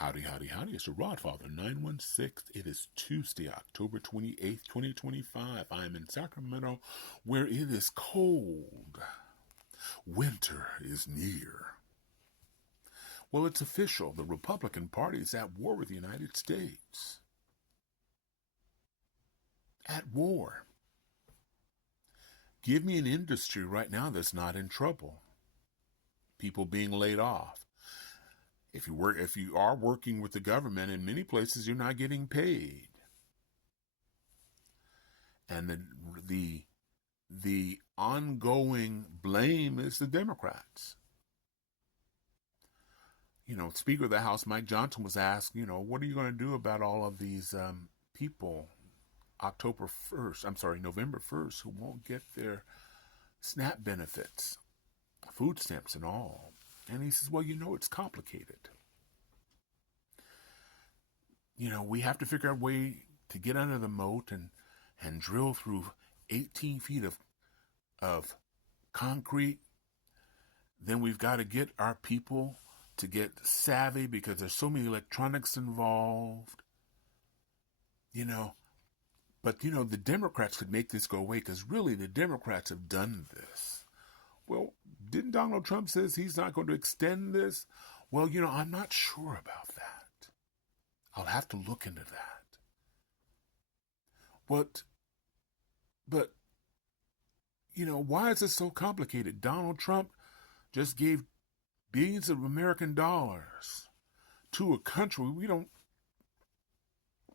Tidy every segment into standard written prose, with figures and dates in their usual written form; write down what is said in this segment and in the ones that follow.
Howdy, howdy, howdy. It's your Rodfather 916. It is Tuesday, October 28th, 2025. I am in Sacramento where it is cold. Winter is near. Well, it's official. The Republican Party is at war with the United States. At war. Give me an industry right now that's not in trouble. People being laid off. If you are working with the government, in many places you're not getting paid. And the ongoing blame is the Democrats. Speaker of the House Mike Johnson was asked, what are you going to do about all of these people November 1st, who won't get their SNAP benefits, food stamps and all. And he says, well, it's complicated. We have to figure out a way to get under the moat and drill through 18 feet of concrete. Then we've got to get our people to get savvy because there's so many electronics involved. But the Democrats could make this go away because really the Democrats have done this. Well, didn't Donald Trump says he's not going to extend this? Well, I'm not sure about that. I'll have to look into that. But why is it so complicated? Donald Trump just gave billions of American dollars to a country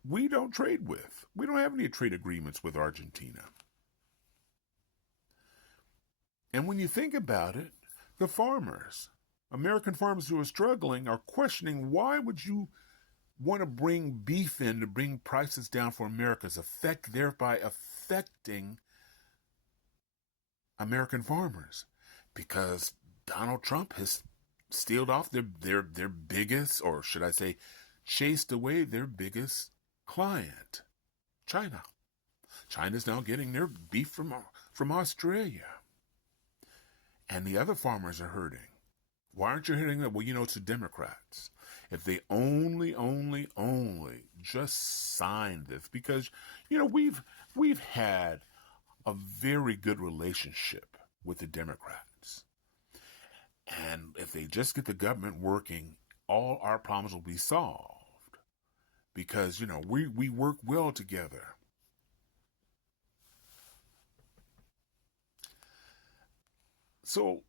we don't trade with. We don't have any trade agreements with Argentina. And when you think about it, the farmers, American farmers who are struggling, are questioning, why would you want to bring beef in to bring prices down for Americans, thereby affecting American farmers? Because Donald Trump has stealed off their biggest, or should I say, chased away their biggest client, China. China's now getting their beef from Australia. And the other farmers are hurting. Why aren't you hurting them? Well, it's the Democrats. If they only just signed this, because, we've had a very good relationship with the Democrats. And if they just get the government working, all our problems will be solved. Because, we work well together. So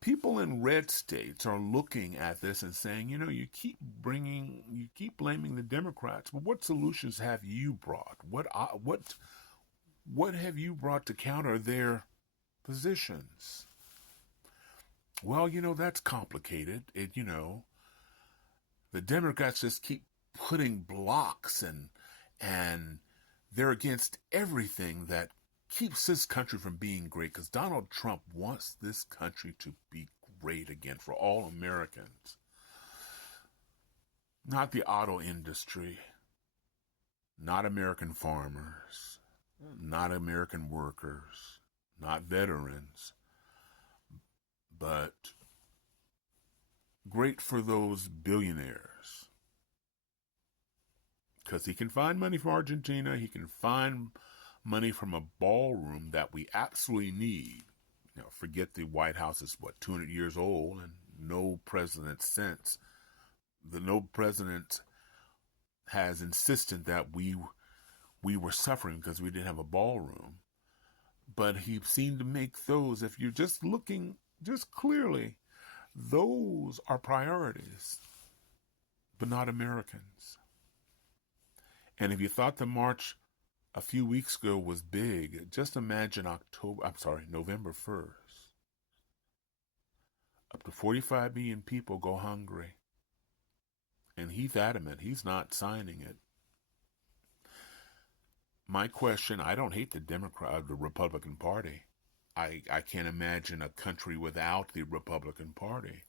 people in red states are looking at this and saying, you keep blaming the Democrats, but what solutions have you brought? What have you brought to counter their positions? Well, that's complicated. The Democrats just keep putting blocks and they're against everything that keeps this country from being great, because Donald Trump wants this country to be great again for all Americans. Not the auto industry, not American farmers, not American workers, not veterans, but great for those billionaires. Because he can find money from Argentina, he can find money from a ballroom that we absolutely need. Forget the White House is 200 years old, and no president since. No president has insisted that we were suffering because we didn't have a ballroom. But he seemed to make those, if you're just looking just clearly, those are priorities, but not Americans. And if you thought the march a few weeks ago was big, just imagine November 1st. Up to 45 million people go hungry. And he's adamant he's not signing it. My question, I don't hate the Republican Party. I can't imagine a country without the Republican Party.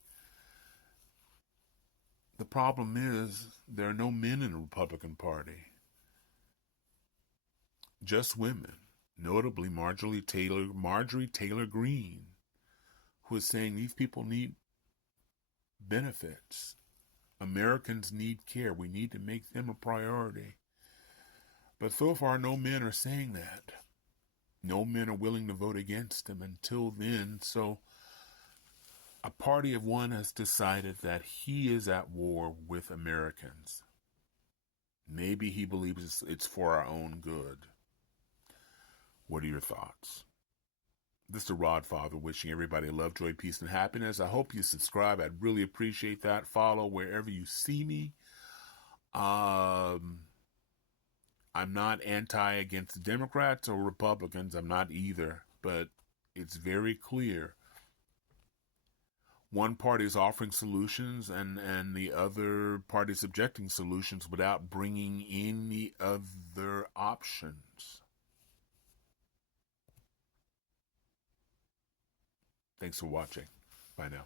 The problem is there are no men in the Republican Party. Just women, notably Marjorie Taylor Greene, who is saying these people need benefits. Americans need care. We need to make them a priority. But so far, no men are saying that. No men are willing to vote against him until then. So a party of one has decided that he is at war with Americans. Maybe he believes it's for our own good. What are your thoughts? This is the Rod Father wishing everybody love, joy, peace, and happiness. I hope you subscribe. I'd really appreciate that. Follow wherever you see me. I'm not against Democrats or Republicans. I'm not either. But it's very clear. One party is offering solutions and the other party is objecting solutions without bringing any other options. Thanks for watching. Bye now.